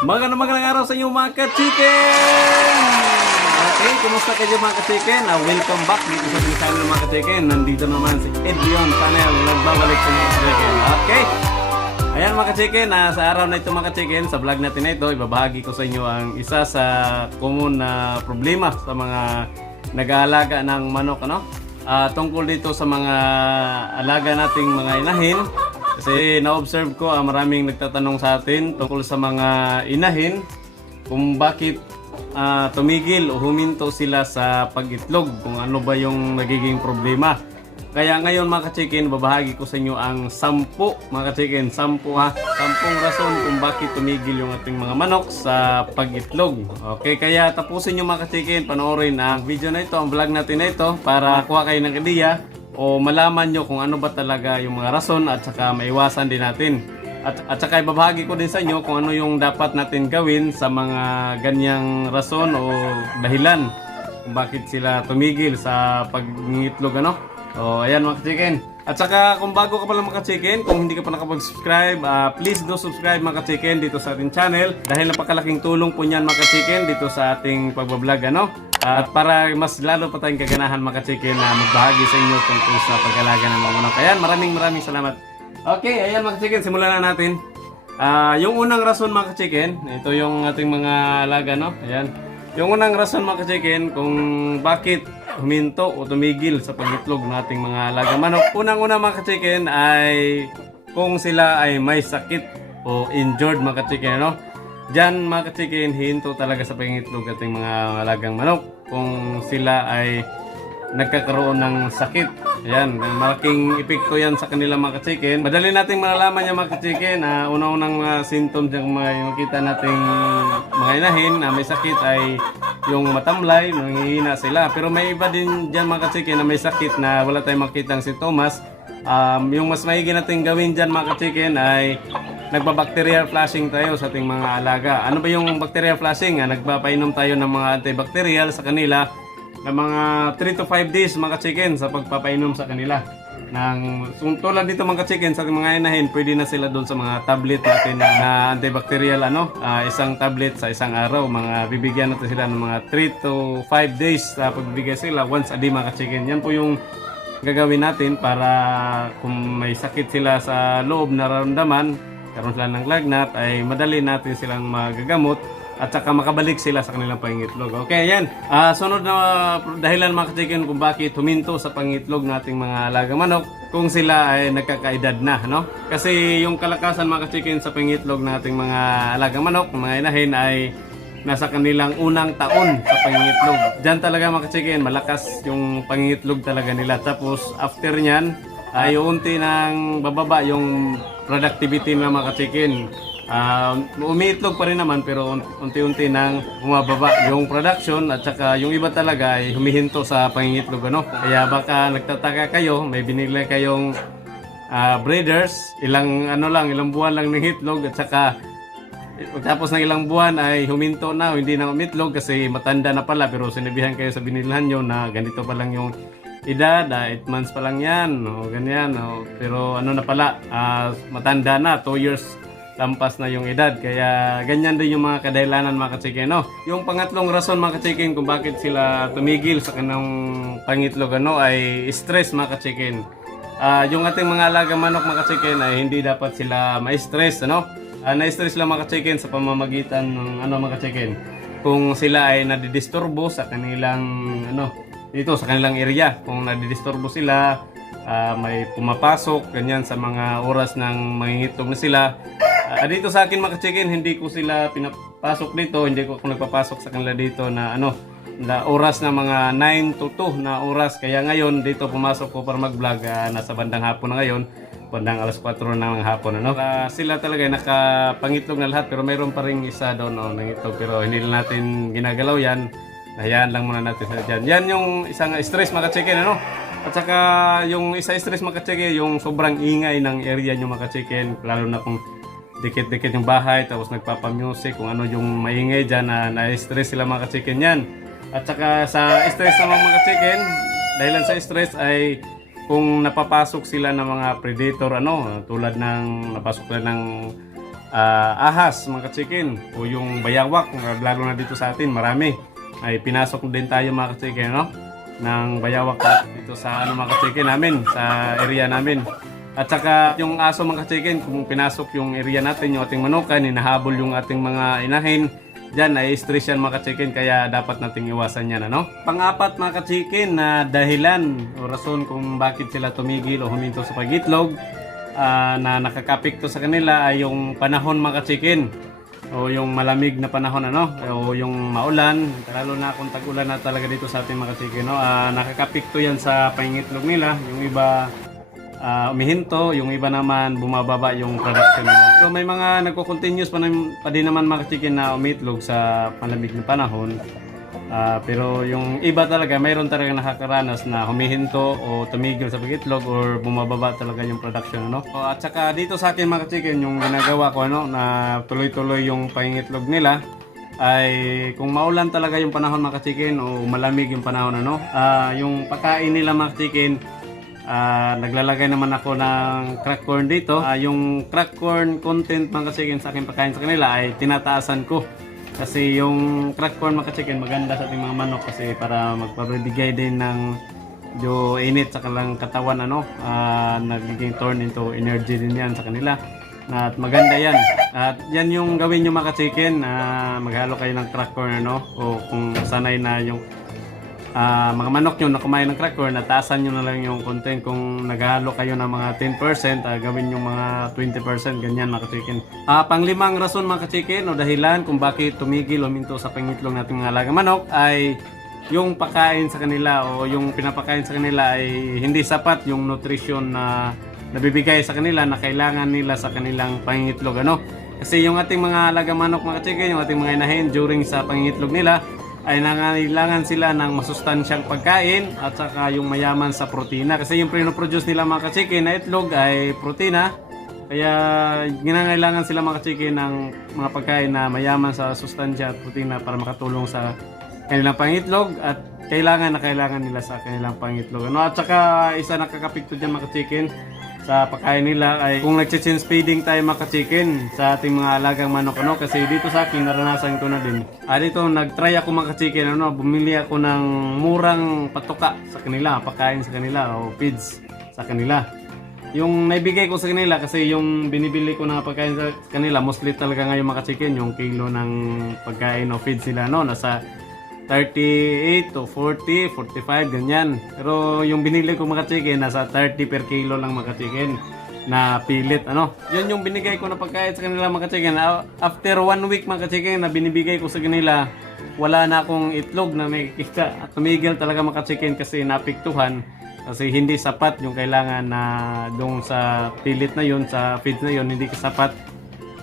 Magandang araw sa inyo mga ka-chicken! Okay, kumusta kayo mga ka-chicken? Welcome back dito sa ating channel mga ka-chicken. Nandito naman si Edlion Channel. Nagbabalik sa inyo ka-chicken. Okay? Ayan mga ka-chicken, sa araw na ito mga ka-chicken, sa vlog natin na ito, ibabahagi ko sa inyo ang isa sa common na problema sa mga nag-aalaga ng manok. Tungkol dito sa mga alaga nating mga inahin. Kasi na-observe ko maraming nagtatanong sa atin tungkol sa mga inahin kung bakit tumigil o huminto sila sa pag-itlog, kung ano ba yung nagiging problema. Kaya ngayon mga ka-chicken, babahagi ko sa inyo ang 10 mga ka-chicken, 10 rason kung bakit tumigil yung ating mga manok sa pag-itlog. Okay, kaya tapusin nyo mga ka-chicken, panoorin ang video na ito, ang vlog natin na ito para kuha kayo ng ideya o malaman nyo kung ano ba talaga yung mga rason at saka maiwasan din natin. At saka ibabahagi ko din sa inyo kung ano yung dapat natin gawin sa mga ganyang rason o dahilan kung bakit sila tumigil sa pag-itlog. So ayan mga ka-chicken. At saka kung bago ka pala mga ka-chicken, kung hindi ka pa nakapag-subscribe, please do subscribe mga ka-chicken dito sa ating channel dahil napakalaking tulong po niyan mga ka-chicken dito sa ating pagbablog. At para mas lalo pa tayong kaganahan mga ka-chicken na magbahagi sa inyo tungkol sa pag-alaga ng mga manok. Ayan, maraming salamat. Okay, ayan mga ka-chicken, simulan na natin. Yung unang rason mga ka-chicken, ito yung ating mga alaga, Ayan. Yung unang rason mga ka-chicken kung bakit huminto o tumigil sa pag-itlog ng ating mga alaga manok. Unang-una mga ka-chicken ay kung sila ay may sakit o injured mga ka-chicken, Diyan mga ka-chicken, hinto talaga sa pag-itlog ating mga alagang manok kung sila ay nagkakaroon ng sakit. Ayan, malaking epekto yan sa kanila mga ka-chicken. Madali nating malalaman yan mga ka-chicken. Una-unang symptoms yung makita nating mga inahin na may sakit ay yung matamlay, nanghihina sila. Pero may iba din dyan mga ka-chicken na may sakit na wala tayong makitang sintomas. Yung mas maigi natin gawin dyan mga ka-chicken ay nagbabacterial flushing tayo sa ating mga alaga. Ano ba yung bacterial flushing? Nagpapainom tayo ng mga antibacterial sa kanila ng mga 3 to 5 days mga ka-chicken sa pagpapainom sa kanila. Tulad dito mga ka-chicken sa ating mga inahin, pwede na sila doon sa mga tablet natin na antibacterial. Isang tablet sa isang araw. Bibigyan natin sila ng mga 3 to 5 days sa pagbibigay sila once a day mga ka-chicken. Yan po yung gagawin natin para kung may sakit sila sa loob nararamdaman, karoon sila ng lagnat, ay madali natin silang magagamot at saka makabalik sila sa kanilang pangitlog. Okay, yan. Sunod na dahilan mga ka-chicken kung bakit huminto sa pangitlog nating mga alaga manok kung sila ay nagkakaedad na, Kasi yung kalakasan mga ka-chicken sa pangitlog nating mga alaga manok, mga inahin ay nasa kanilang unang taon sa pangitlog. Diyan talaga mga ka-chicken, malakas yung pangitlog talaga nila. Tapos after nyan, ay unti nang bababa yung productivity ng mga ka-chicken. Umiitlog pa rin naman pero unti-unti nang bumababa yung production at saka yung iba talaga ay humihinto sa pangingitlog. Kaya baka nagtataka kayo, may binili kayong breeders, ilang buwan lang ng itlog at saka tapos ng ilang buwan ay huminto na, hindi na umitlog kasi matanda na pala, pero sinabihan kayo sa binilhan nyo na ganito pa lang yung edad, 8 months pa lang yan, ganyan, pero na pala, matanda na, 2 years lampas na yung edad, kaya ganyan din yung mga kadahilanan mga ka-chicken. Yung pangatlong rason mga ka-chicken kung bakit sila tumigil sa kanang pangitlog ay stress mga ka-chicken. Yung ating mga alaga manok mga ka-chicken ay hindi dapat sila ma-stress, na-stress lang mga ka-chicken sa pamamagitan ng mga ka-chicken kung sila ay nadidisturbo sa kanilang dito sa kanilang area, kung nadidisturbo sila, may pumapasok ganyan sa mga oras ng mangingitlog na sila. Dito sa akin mga ka-chicken, hindi ko sila pinapasok dito, hindi ko nagpapasok sa kanila dito na na oras na mga 9 to 2 na oras. Kaya ngayon dito pumasok ko para mag-vlog, nasa bandang hapon na ngayon, bandang alas 4 na ng hapon. Sila talaga nakapangitlog na lahat, pero mayroon pa ring isa doon nangitlog, pero hindi lang natin ginagalaw yan. Hayaan lang muna natin sila dyan. Yan yung isang stress mga ka-chicken, At saka yung isa stress mga ka-chicken, yung sobrang ingay ng area nyo mga ka-chicken, lalo na kung dikit-dikit yung bahay, tapos nagpapa-music, kung ano yung maingay dyan, na-stress sila mga ka-chicken yan. At saka sa stress naman mga ka-chicken, dahilan sa stress ay kung napapasok sila ng mga predator, tulad ng napasok sila ng ahas mga ka-chicken o yung bayawak, lalo na dito sa atin marami, ay pinasok din tayo mga ka-chicken, no? Ng bayawak dito sa mga ka-chicken namin, sa area namin. At saka yung aso mga ka-chicken, kung pinasok yung area natin, yung ating manukan, hinahabol yung ating mga inahin, dyan ay stress yan mga ka-chicken, kaya dapat nating iwasan yan, ano? Pang-apat mga ka-chicken na dahilan o rason kung bakit sila tumigil o huminto sa pag-itlog na nakakapekto sa kanila ay yung panahon mga ka-chicken o yung malamig na panahon, ano, o yung maulan, lalo na kung tag-ulan na talaga dito sa ating mga ka-chicken, no? Nakakapekto yan sa pangingitlog nila. Yung iba umihinto, yung iba naman bumababa yung production nila. Pero may mga nagko-continuous pa din naman mga ka-chicken na umitlog sa malamig na panahon. Pero yung iba talaga, mayroon talaga nakakaranas na humihinto o tumigil sa pag-itlog or bumababa talaga yung production, ano? At saka dito sa akin mga ka-chicken, yung ginagawa ko, ano, na tuloy-tuloy yung pangingitlog nila ay kung maulan talaga yung panahon mga ka-chicken o malamig yung panahon, ano, yung pagkain nila mga ka-chicken, naglalagay naman ako ng crack corn dito. Yung crack corn content mga ka-chicken sa aking pagkain sa kanila ay tinataasan ko. Kasi yung crack corn mga ka-chicken maganda sa ating mga manok kasi para magpabigay din ng init sa kanilang katawan, ano, nagiging turn into energy din yan sa kanila. At maganda yan. At yan yung gawin nyo mga ka-chicken, maghalo kayo ng crack corn, ano, o kung sanay na yung mga manok nyo na kumain ng crack corn, nataasan nyo na lang yung content. Kung naghalo kayo ng mga 10%, gawin yung mga 20%, ganyan mga ka-chicken. Panglimang rason mga ka-chicken o dahilan kung bakit tumigil o minto sa pangitlog natin mga alagang manok ay yung pagkain sa kanila o yung pinapakain sa kanila ay hindi sapat yung nutrition na nabibigay sa kanila na kailangan nila sa kanilang pangitlog, ano. Kasi yung ating mga alagang manok mga ka-chicken, yung ating mga inahin during sa pangitlog nila ay nangangailangan sila ng masustansyang pagkain at saka yung mayaman sa protina. Kasi yung pinoproduce nila mga ka-chicken na itlog ay protina. Kaya ginangailangan sila mga ka-chicken ng mga pagkain na mayaman sa sustansya at protina para makatulong sa kanilang pangitlog at kailangan nila sa kanilang pangitlog, ano. At saka isa nakakapekto dyan mga ka-chicken sa pagkain nila ay kung nag-change feeding tayo mga ka-chicken sa ating mga alagang manok, ano. Kasi dito sa akin naranasan ko na din. Dito nag-try ako mga ka-chicken, ano, bumili ako ng murang patuka sa kanila, pagkain sa kanila o feeds sa kanila. Yung naibigay ko sa kanila kasi yung binibili ko na pagkain sa kanila mostly talaga ngayon mga ka-chicken yung kilo ng pagkain o feeds nila, no, nasa 38 to 40, 45, ganyan. Pero yung binili ko mga chicken, nasa 30 per kilo lang mga chicken na pilit, ano. Yun yung binigay ko na pagkain sa kanila mga chicken. After 1 week mga chicken na binibigay ko sa kanila, wala na akong itlog na nakikita. At tumigil talaga mga chicken kasi napiktuhan. Kasi hindi sapat yung kailangan na doon sa pilit na yun, sa feed na yun, hindi sapat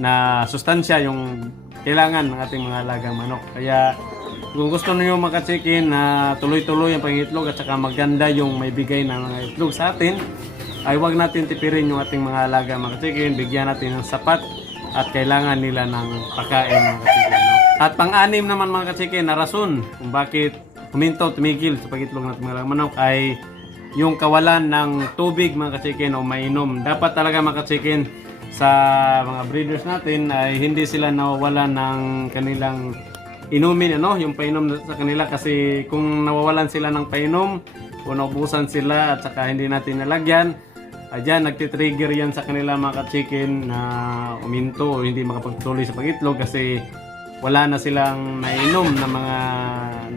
na sustansya yung kailangan ng ating mga alagang manok. Kaya kung gusto niyo mga ka-chicken na tuloy-tuloy ang pangitlog at saka maganda yung may bigay ng mga itlog sa atin, ay huwag natin tipirin yung ating mga alaga mga ka-chicken. Bigyan natin ng sapat at kailangan nila ng pagkain mga ka-chicken, no? At pang-anim naman mga ka-chicken na rason kung bakit huminto, tumigil sa pagitlog natin mga alagang manok ay yung kawalan ng tubig mga ka-chicken o mainom. Dapat talaga mga ka-chicken sa mga breeders natin ay hindi sila nawawalan ng kanilang inumin, ano, yung painom sa kanila. Kasi kung nawawalan sila ng painom o naubusan sila at saka hindi natin nalagyan, dyan nagtitrigger yan sa kanila mga ka-chicken na uminto o hindi makapagtuloy sa pag-itlog kasi wala na silang nainom na mga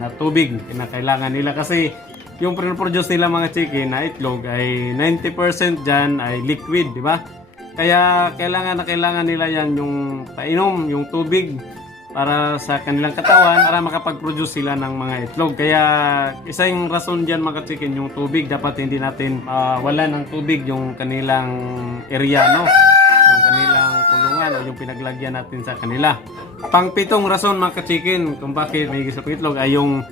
na tubig na kailangan nila. Kasi yung produce nila mga chicken na itlog ay 90% dyan ay liquid, di ba? Kaya kailangan nila yan yung painom, yung tubig para sa kanilang katawan para makapag-produce sila ng mga itlog. Kaya isang rason dyan mga chicken yung tubig. Dapat hindi natin wala ng tubig yung kanilang area, no? Yung kanilang kulungan o yung pinaglagyan natin sa kanila. Pang-pitong rason mga chicken kung bakit may sa itlog ay yung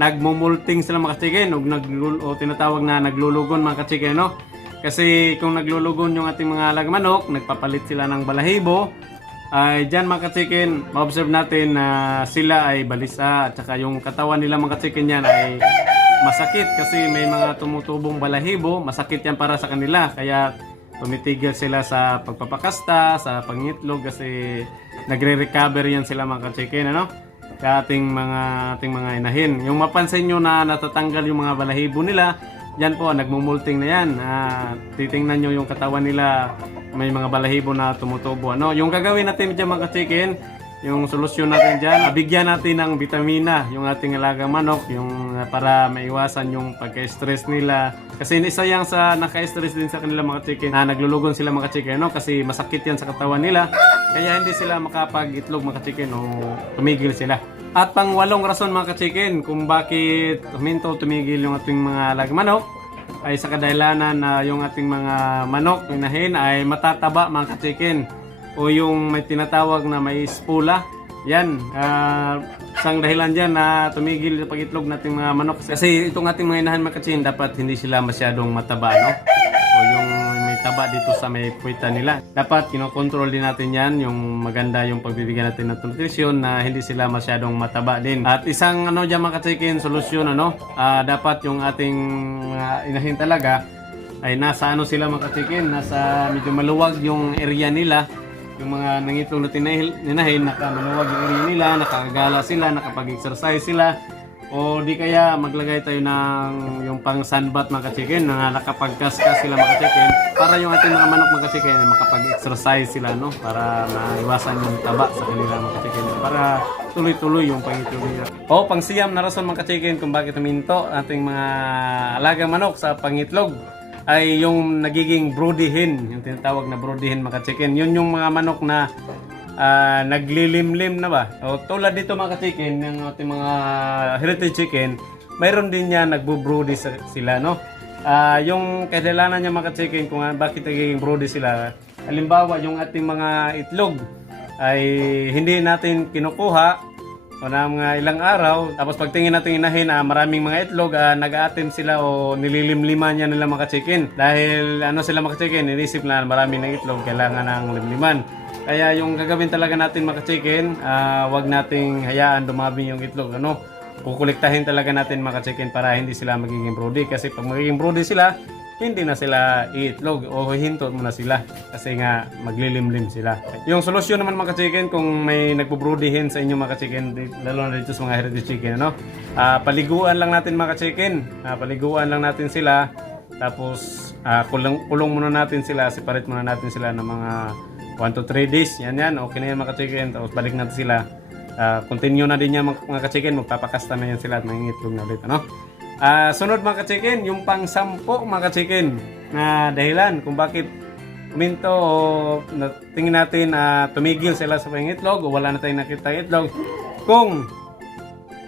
nagmumulting sila mga chicken o tinatawag na naglulugon mga chicken, no? Kasi kung naglulugon yung ating mga alagang manok, nagpapalit sila ng balahibo. Ay dyan mga chicken, ma-observe natin na sila ay balisa at saka yung katawan nila mga chicken yan ay masakit kasi may mga tumutubong balahibo. Masakit yan para sa kanila. Kaya tumitigil sila sa pagpapakasta, sa pangitlog kasi nagre-recover yan sila mga ka-chicken, ano? Sa ating mga inahin. Yung mapansin nyo na natatanggal yung mga balahibo nila, yan po, nagmumulting na yan. Titingnan nyo yung katawan nila, may mga balahibo na tumutubo. Ano? Yung gagawin natin dyan mga ka-chicken, yung solusyon natin dyan, bigyan natin ng vitamina yung ating alagang manok, yung para maiwasan yung pagka-stress nila. Kasi isa yang sa naka-stress din sa kanila mga chicken, na naglulugon sila mga chicken, no? Kasi masakit yan sa katawan nila. Kaya hindi sila makapag-itlog mga chicken o tumigil sila. At pang 8 rason mga chicken kung bakit tumigil yung ating mga alagang manok ay sa kadahilanan na yung ating mga manok, inahin ay matataba mga chicken. O yung may tinatawag na may spula. Yan, isang dahilan dyan na tumigil yung pag-itlog nating mga manok. Kasi itong ating mga inahan mga ka-chicken, dapat hindi sila masyadong mataba, no? O yung may taba dito sa may puwita nila. Dapat kinokontrol din natin yan, yung maganda yung pagbibigyan natin ng nutrition na hindi sila masyadong mataba din. At isang dyan mga ka-chicken, solusyon, dapat yung ating inahin talaga ay nasa sila mga ka-chicken, nasa medyo maluwag yung area nila. Yung mga nangitlog na tinahin, nakamaluwag yung area nila, nakagala sila, nakapag-exercise sila. O di kaya maglagay tayo ng yung pang sunbath mga ka-chicken na nakapag-kaskas sila mga ka-chicken para yung ating mga manok mga ka-chicken makapag-exercise sila, no? Para maiwasan yung taba sa kanila mga ka-chicken. Para tuloy-tuloy yung pangitlog nila. O pang siyam na rason mga ka-chicken kung bakit huminto ating mga alagang manok sa pangitlog ay yung nagiging broody hen, yung tinatawag na broody hen mga chicken. Yun yung mga manok na naglilimlim na ba? O, tulad dito mga chicken, yung ating mga heritage chicken, mayroon din yan nagbo-broody sila, no? Yung kadalanan niya mga chicken kung bakit nagiging broody sila, halimbawa yung ating mga itlog ay hindi natin kinukuha o na mga ilang araw, tapos pagtingin natin inahin, maraming mga itlog, nag-aatim sila o nililimliman niya nila mga chicken. Dahil sila mga chicken, inisip na maraming ng itlog, kailangan ng limliman. Kaya yung gagawin talaga natin mga chicken, wag nating hayaan dumami yung itlog. Kukuliktahin talaga natin mga chicken para hindi sila magiging broody. Kasi pag magiging broody sila, hindi na sila iitlog o hinto mo na sila kasi nga maglilimlim sila. Yung solusyon naman mga chicken kung may nagpo-broodihin sa inyo mga chicken, lalo na dito sa mga heritage chicken, paliguan lang natin mga chicken. Paliguan lang natin sila, tapos kulong muna natin sila, separate muna natin sila ng mga 1 to 3 days. Yan, okay na yan mga chicken. Tapos balik natin sila. Continue na din yan mga chicken, magpapakasta na yan sila at mangingitlog na ulit, sunod mga ka-chicken, yung pang 10 mga ka-chicken na dahilan kung bakit uminto o tingin natin tumigil sila sa pangitlog o wala na tayong nakita itlog kung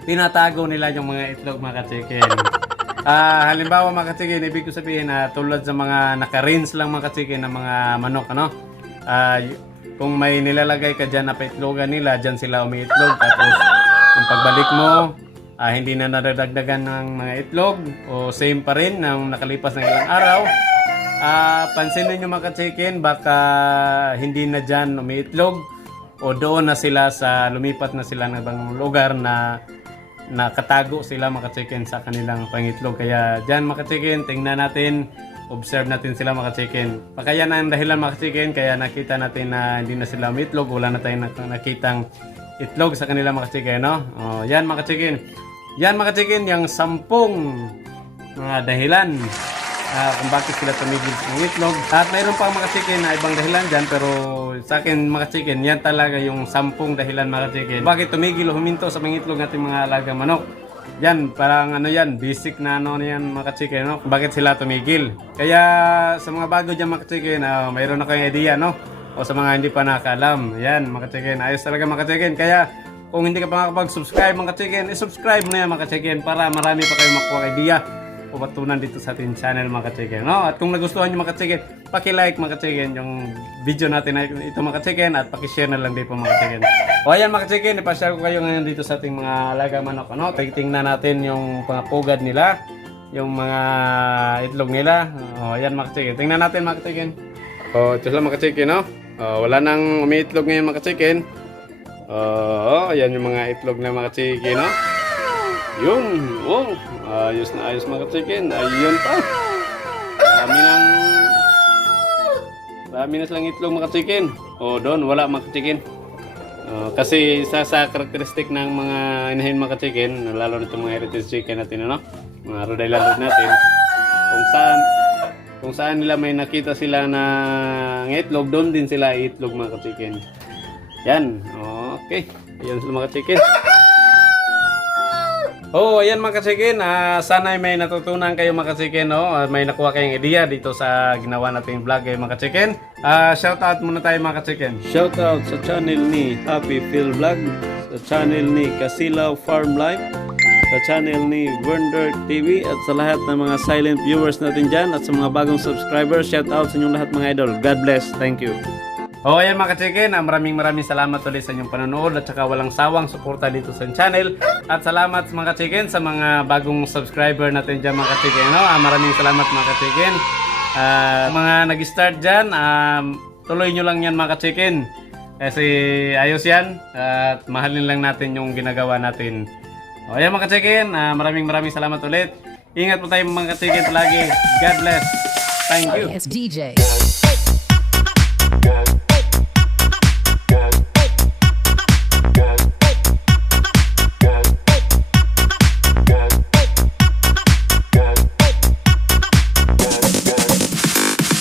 tinatago nila yung mga itlog mga ka-chicken. Halimbawa mga ka-chicken, ibig ko sabihin tulad sa mga naka-rinse lang mga ka-chicken ng mga manok, kung may nilalagay ka dyan na paitlogan nila, dyan sila umiitlog, tapos kung pagbalik mo hindi na nadadagdagan ng mga itlog o same pa rin nang nakalipas ng ilang araw, pansinin nyo mga ka-chicken, baka hindi na dyan umiitlog o doon na sila lumipat na sila ng ibang lugar na nakatago sila mga ka-chicken sa kanilang pangitlog. Kaya dyan mga ka-chicken, tingnan natin, observe natin sila mga ka-chicken. Kaya na ang dahilan mga ka-chicken, kaya nakita natin na hindi na sila umiitlog, wala na tayong nakitang itlog sa kanila mga chicken, yan mga chicken. Yan mga chicken, yung 10 mga dahilan kung bakit sila tumigil sa itlog. At mayroon pa mga chicken na ibang dahilan dyan, pero sa akin mga chicken, yan talaga yung 10 dahilan mga chicken. Bakit tumigil o huminto sa pangitlog natin mga alagang manok? Yan, parang yan, basic na yan mga chicken, bakit sila tumigil. Kaya sa mga bago dyan mga chicken, mayroon na kayong idea, o sa mga hindi pa nakaalam. Yan mga chicken, ayos talaga mga chicken. Kaya kung hindi ka pa makapag-subscribe mga chicken, i-subscribe mo na yan mga chicken para marami pa kayong makuha idea o matunan dito sa ating channel mga chicken. At kung nagustuhan nyo mga chicken, paki-like mga chicken yung video natin na ito mga chicken, at paki-share na lang din po mga chicken. O ayan mga chicken, ipashare ko kayo ngayon dito sa ating mga alagang manok. Tingnan natin yung pangapugad nila, yung mga itlog nila. O ayan mga chicken, tingnan natin mga chicken. O ito lang mga chicken, wala nang umiitlog ngayon mga chicken. Ayan yung mga itlog na mga chicken, Yun, ayos na ayos mga chicken. Ayun pa. Dami ng Marami na silang itlog mga chicken. O doon, wala mga chicken. Kasi isa sa karakteristik ng mga inahin mga chicken, lalo na itong mga heritage chicken natin, ano? Mga Rhode Island natin. Kung saan nila may nakita sila na itlog, doon din sila itlog mga chicken. Yan. Okay. Yan sila mga chicken. Ayan mga chicken. Sana may natutunan kayo mga chicken, no? May nakuha kayong idea dito sa ginawa nating vlog mga chicken. Shout out muna tayo mga chicken. Shout out sa channel ni Happy Phil Vlog, sa channel ni Casilaw Farm Life, sa channel ni Wonder TV, at sa lahat ng mga silent viewers natin dyan, at sa mga bagong subscribers. Shout out sa inyong lahat mga idol. God bless. Thank you. Ayan mga chicken, maraming salamat ulit sa inyong panonood at saka walang sawang suporta dito sa channel. At salamat mga chicken sa mga bagong subscriber natin dyan mga chicken, no? Maraming salamat mga chicken. Mga nag-start dyan, tuloy nyo lang yan mga chicken. Kasi ayos yan at mahalin lang natin yung ginagawa natin. Ayan mga chicken, maraming salamat ulit. Ingat po tayo mga chicken lagi. God bless. Thank you. Yes, DJ.